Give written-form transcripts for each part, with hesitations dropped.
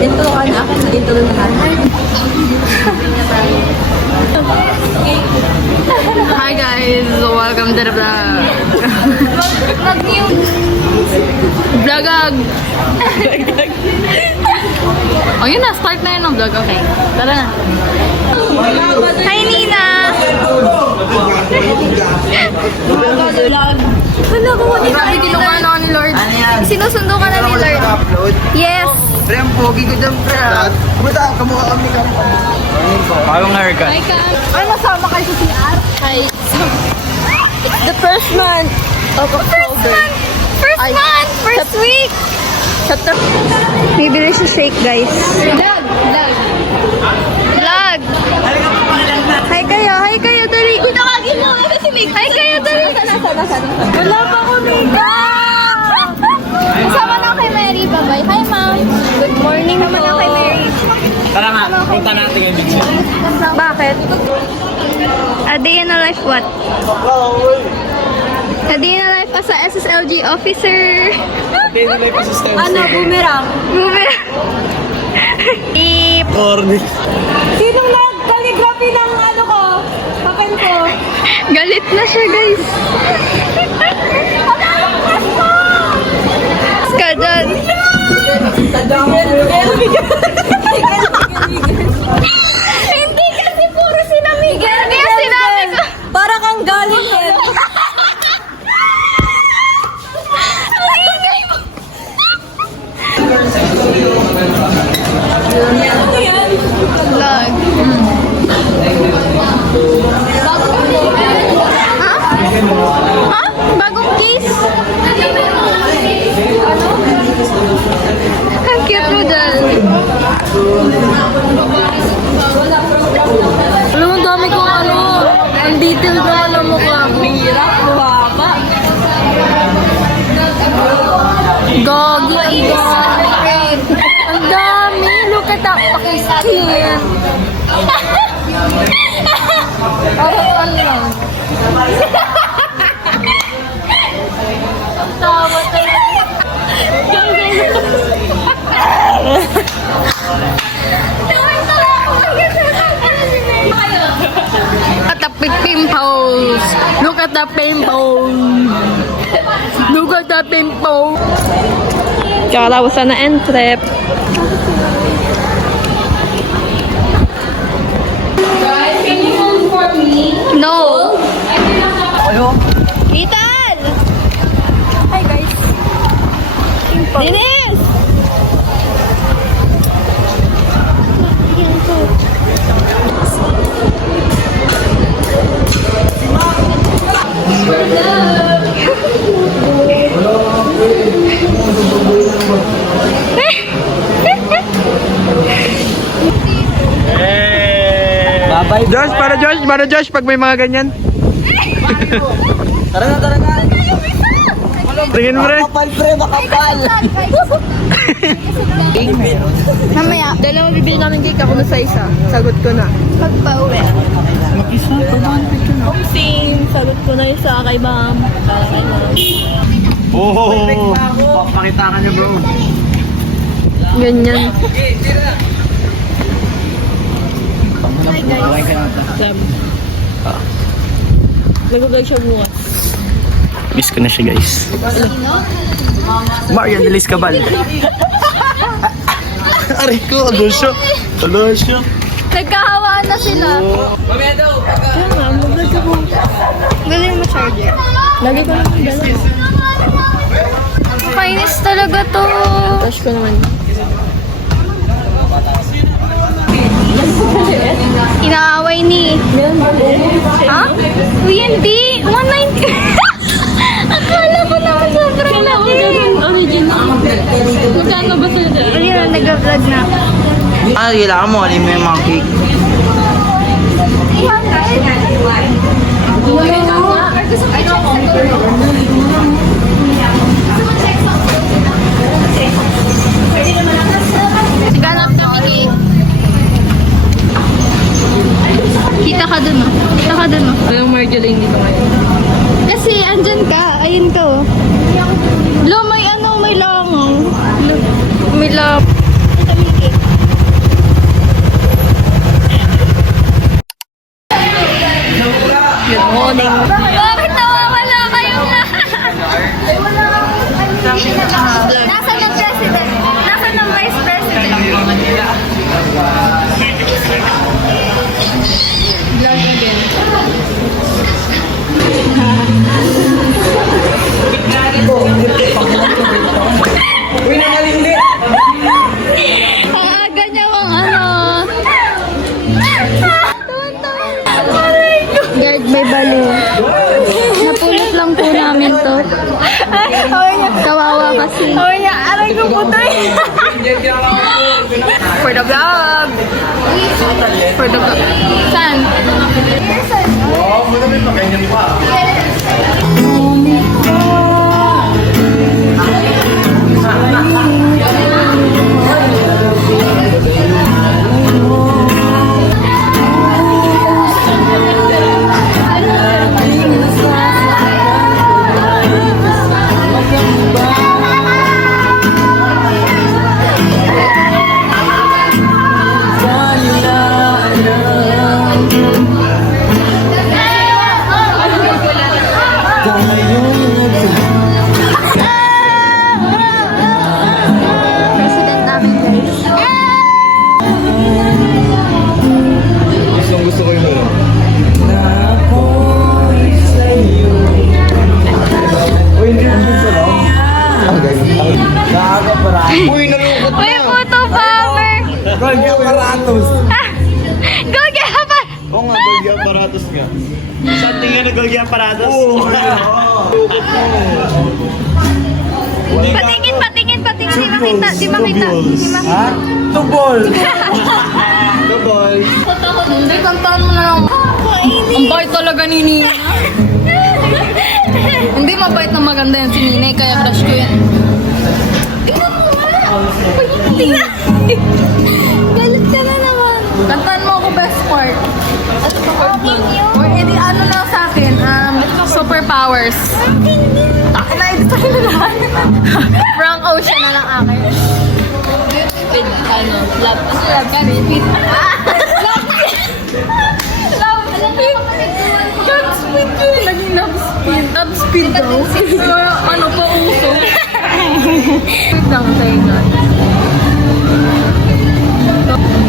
intro ka na akin, intro na natin. Hi guys, welcome to the vlog. Vlogag. Oh yun na, start na yun ng vlog. Okay, tara na. Hi Nina! Hala ko, grabe ginawa na ni Lord. Sinusundo ka na ni Lord. Yes! Pre, ang pogi ko dyan, pre. Buta, kamukha kami ka. Parang haircut. Hi Cam! Ay, nasama kayo sa CR? Hi. It's the first month of October. First week! Bibili siya shake, guys. Vlog! Hi kayo, dali. Uy, nakagin mo! Hi kayo, dali! Wala pa ko, Mika. Kasama na kay Mary. Bye-bye. Hi, ma'am. Good morning naman ako kay Mary. Tara nga, punta natin yung video. Bakit? A day in a life what? A day in a life as a SSLG officer. Ano, boomerang? Beep. Corny. Sinong nag-calligraphy ng ano ko? Papel ko? Galit na siya, guys. Ka dyan. Hindi kasi puro sila Miguel. Kaya sinabi ko. Para kang galing eh. Vlog. Ha? Bagong case? Ang cute mo dyan. Alam mo, dami kong ano. Ang detail naman ang mukha ko. Hirap, bumaba. Gagi. Ang dami. Look at that fucking skin. Parang lang. Tawa talaga. At the pimples. Look at the pimples. Look at the pimples. Kakalawasan na end trip. Guys, can you hold for me? No. Ayo. Ethan! Hi guys. Dennis! Bye-bye. Josh, pag may mga ganyan. Tara na. Tingin mo rin. Makapal, pre, makapal. Mamaya, Dalawang bibili namin cake, ako na sa isa. Sagot ko na. pagpa-uwi. Sing, sagot ko na isa kay Bam. Para kay Mom. Oh, papakita ka niya, bro. Ganyan. Hi, guys. Sam. Nag-vlog siya bukas. Miss ko na siya, guys. Marian Delis Cabal. Aray ko, Alosyo. Nagkahawaan na sila. Kaya nga, mag-vlog ka bukas. Galing mo charger. Lagi ko lang dala. Kainis talaga to. Touch ko naman. Inaaway ni. Ha? Uy, hindi. 190. Akala ko naman sobrang laki. Original. Magkano ba sila dyan? Ayun, nag-vlog na. Kailangan mo, alin mo yung mga cake. Ganap na cake. Kita ka dun, oh. Kita ka dun, oh. Anong Marjorie dito ngayon? Kasi andyan ka. Ayun ka, oh. Lo, may ano, may langaw. May lap. Vlog again. Uy, nakalindi! Ang aga niya kung ano. Guard may balo. Napulot lang po namin to. Kawawa kasi. Aray ko putoy. For the vlog. For the vlog. Saan? Oo, mo naman pa, ganyan pa. President namin guys. Gusto ko yun. Uy, hindi mo sa lang. Nakakapara. Uy, nalungkot na. Uy, photo bomber! Golgi aparatos. Gogi haba! Oo nga, Golgi aparatos nga. Saan tingin na Golgi aparatos? Oo. Patingin, patingin, patingin. Di makita, di makita. Di makita. Ha? Tubol. Tubol. Hindi, kantaan mo na lang. Ang bait talaga ni Nina. Hindi mabait na maganda yan si Nina, kaya crush ko yan. Tingnan mo nga! Tingnan! Galit ka na naman. Kantaan mo ako best part. Or edi ano na sa akin, superpowers. Akin na, edit akin na lahat. Frank Ocean na lang akin. With, ano, love. Ano love ka? With, love. Love speed yun. Naging love speed. Love speed daw. Ano pa uso? Wait lang, tayo na.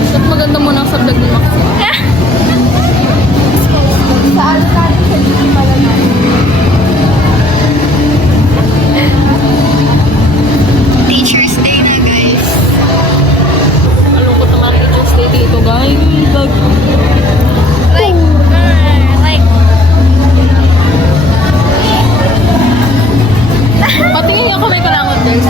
Ba't maganda mo ng sabdag ni Maxi? Saan natin sa dito pala natin? Teacher's Day na, guys. Malungkot naman Teacher's Day dito, guys. Patingin yung kamay ko lang, guys.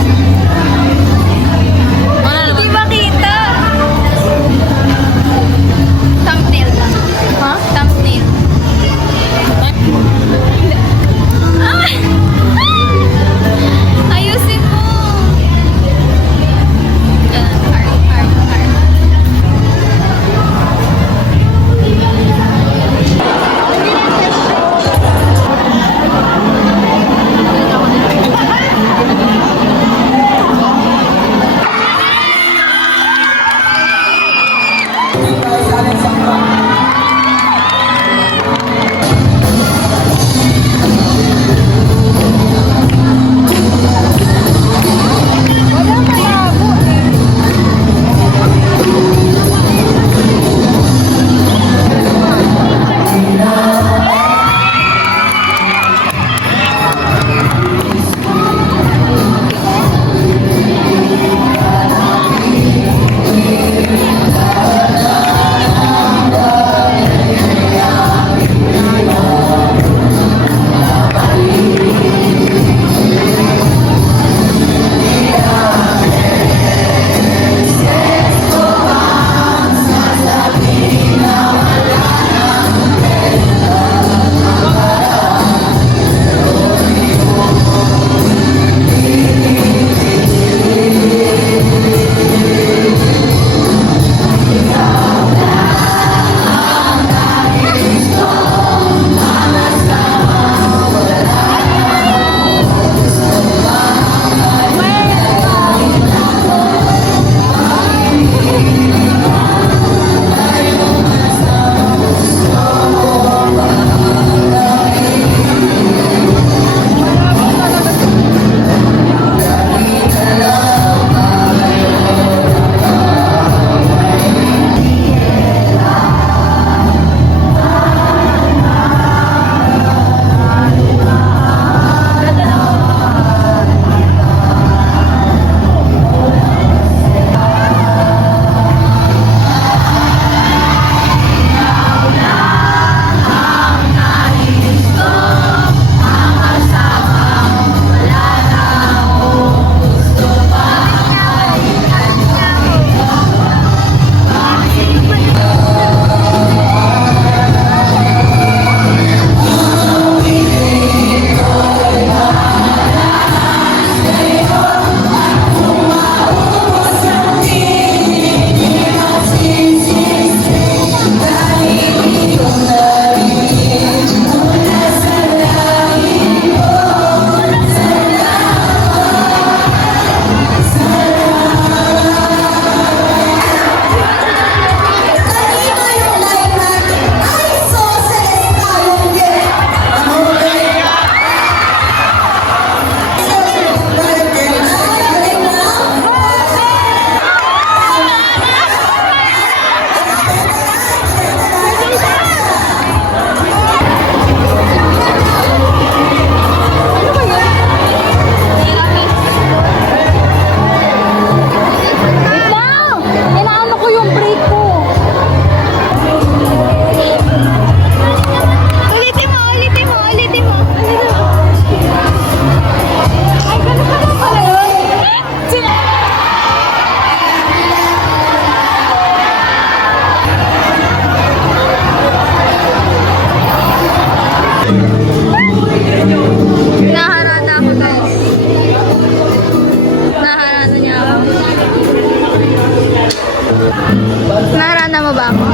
Narana mo ba ako?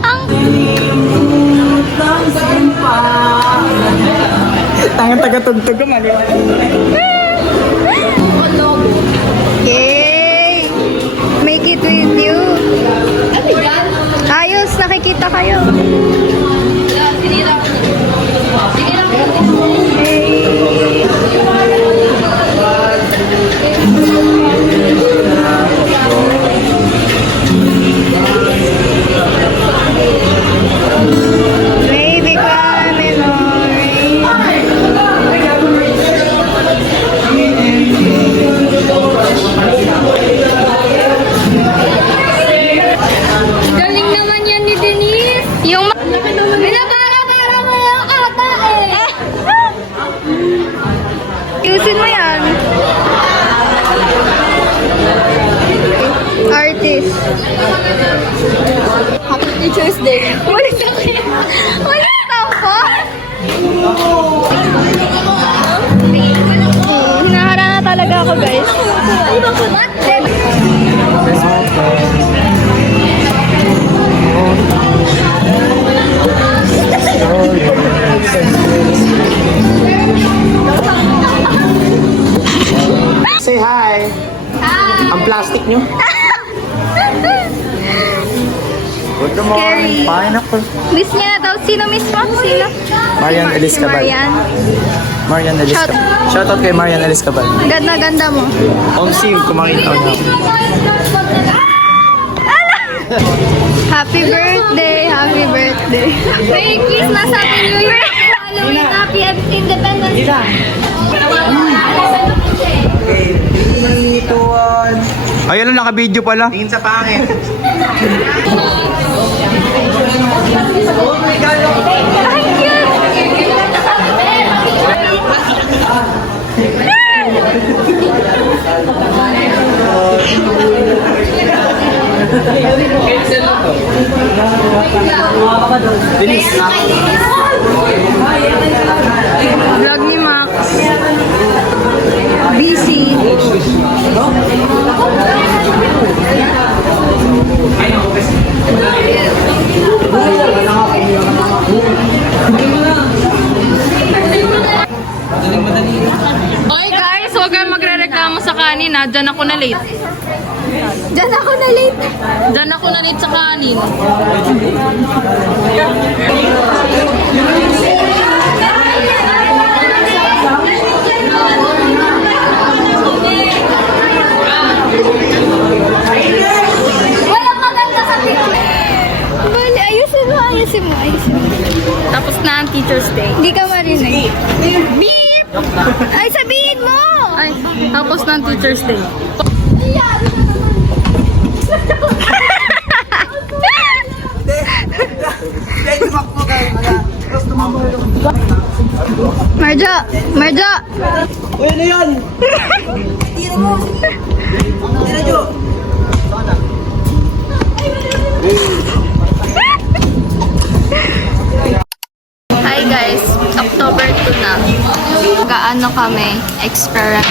Ang... Tangan taga-tugtog ka, mali. Yay! Make it with you. Ayos, nakikita kayo. Baby, coming Galing naman yan ni Denise. Yung para mo yung ata eh. Ayusin mo yan. Artist. Happy Teacher's Day. Walang sakit. Walang tampo. Hinahara na talaga ako, guys. Say hi. Ang plastic nyo. Good Scary. morning. Pineapple. Miss niya na daw. Sino miss mo? Sino? Marian Elise Si Cabal. Marian Elise Shout- Cabal. Shoutout kay Marian Elise Cabal. Ganda-ganda mo. Sim, kumakita niya. Happy birthday! Happy birthday! Merry Christmas! Happy New Year! Happy Halloween! Happy Independence Day! Ayun lang, naka-video pala. Tingin sa pangit. Ay, vlog ni Max. Busy. Oy guys, huwag kayong magre-reklamo sa kanin ha. Diyan ako na late. Diyan ako na late. Diyan ako na late sa kanin. Walang maganda sa picture. Bali, ayusin mo, ayusin mo, ayusin mo. Tapos na ang Teacher's Day. Hindi ka marinig. Beep! Ay, sabihin mo! Ay, tapos na ang Teacher's Day. Marja! Marja! Uy, ano yun? Hi guys, October 2 na. Gaano kami? Experiment.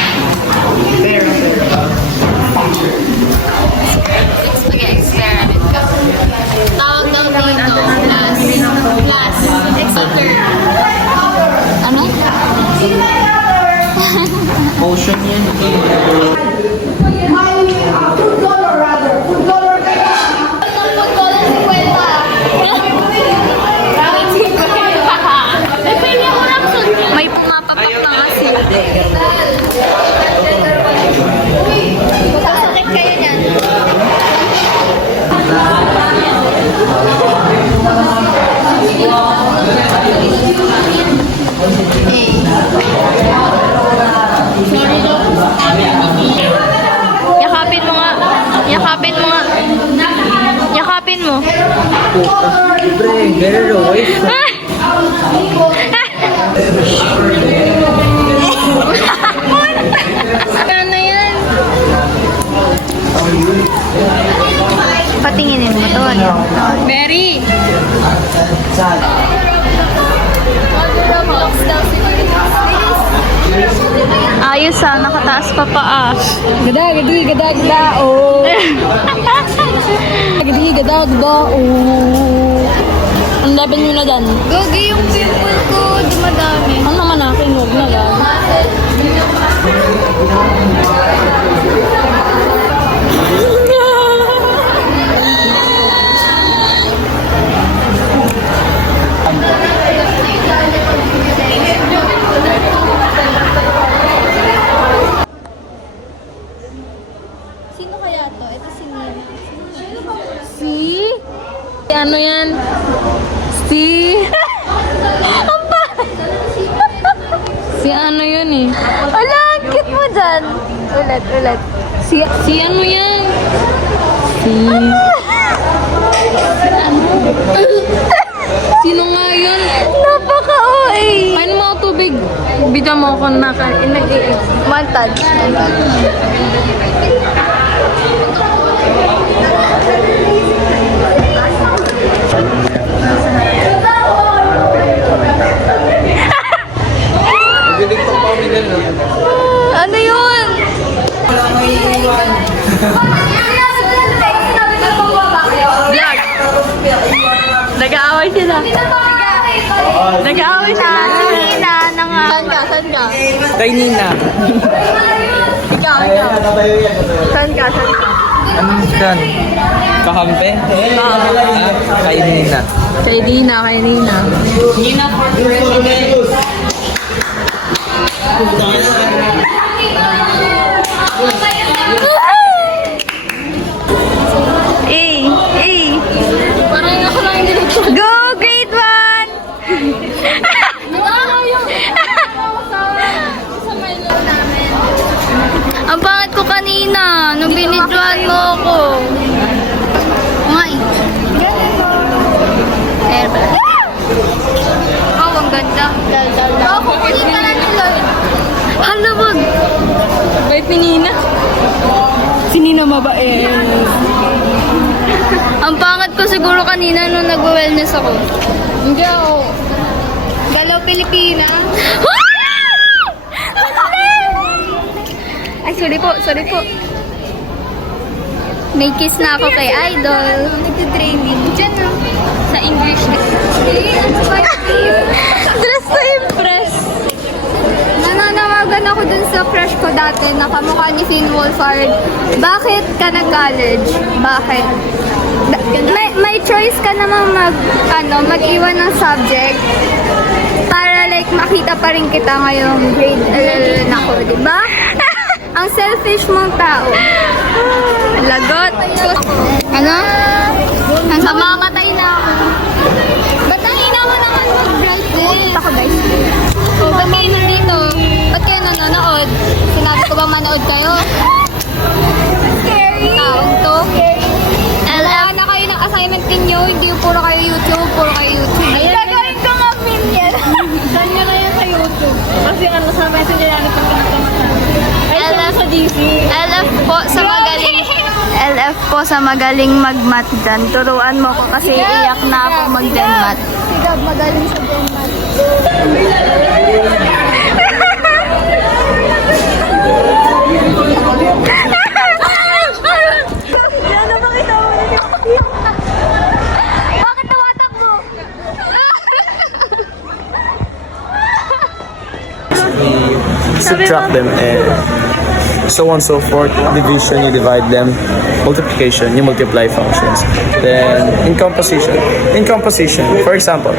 Mag-experiment ka. Tawag daw dito. Plus. Exeter. Ano? Motion yan. May pumapapak na kasi. Sakit kayo niyan. Yakapin mo nga. Yakapin mo nga. Yakapin mo. Libre, very low. Ano yan? Patinginin mo to. Ano? Mary! Ayos ah, nakataas papaas. Gada, oh. Gada, oh. Ang laban nyo na dyan. Gogi yung pimple ko, dumadami. Ano naman akin, huwag na lang. Sino kaya to? Ito si Nina. Si? Ano yan? Si? Si ano yun eh? Wala, cute mo dyan. Ulit. Si ano yan? Si... Sino nga yun? Napaka-OA. Kain mo ako tubig. Bidya mo ako Mantad. Nagdiligtong pa kami din. Ano yun? Vlog. Nag-aaway sila. Nag-aaway sila. Nina na nga. Saan ka? Kay Nina. Ikaw. Saan ka? Anong yan? Kahampe? Kay Nina. Kay Nina. Parang ako lang yung dito. Go, grade 1! Ang pangit ko kanina, nung binidyoan mo ako. Umay. Oh, ang ganda. Ako, kunin ka na nila. Hala, wag. Bait ni Nina. Si Nina mabait. Ang pangit ko siguro kanina nung nag-wellness ako. Hindi ako. Galaw Pilipina. Ay, sorry po. May kiss na ako kay Idol. Nagtitraining. Diyan na. Sa English. Dress to impress. Nananawagan ako dun sa crush ko dati na kamukha ni Finn Wolfhard. Bakit ka nag-college? Bakit? May choice ka namang mag-iwan ng subject para like makita pa rin kita ngayong grade 11 ako, di ba? Ang selfish mong tao. Lagot. Ano? Mamamatay na ako. Ba't nahina mo naman mag-bright din? Ako guys. Ba't kayo nandito? Ba't kayo nanonood? Sinabi ko ba manood kayo? Scary. Taong to. LF. Na kayo ng assignment ninyo, hindi puro kayo YouTube, Ayun, gagawin ko nga film yan. Saan nyo na yan sa YouTube? Kasi ano sa messenger yan ito LF sa DC. LF po sa magaling mag-mat dyan. Turuan mo ko kasi iyak na ako mag-genmat. Si Gab magaling sa genmat. Bakit tumatakbo? Subtract them and so on and so forth. Division, you divide them. Multiplication, you multiply functions. Then in composition, for example,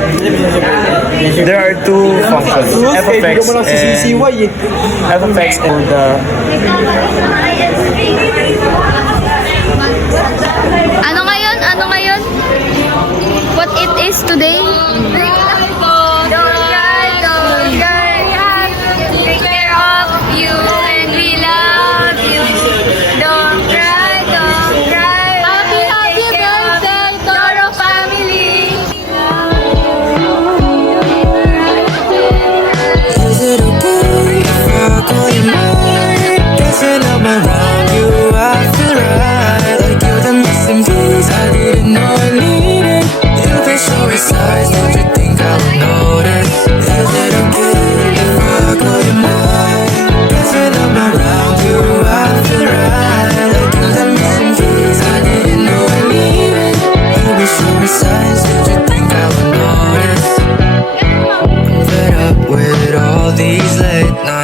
there are two functions, f of x and Ano ngayon? What it is today? Don't cry. Take care of you and we love you. Don't cry. Happy birthday, Toro family. Is it okay if I call you mine? Dancing up around you, I feel right. Like you're the missing piece I didn't know I needed. You've been showing signs, don't you think I would notice? Is it okay if I call you mine? Dancing up around you, late night.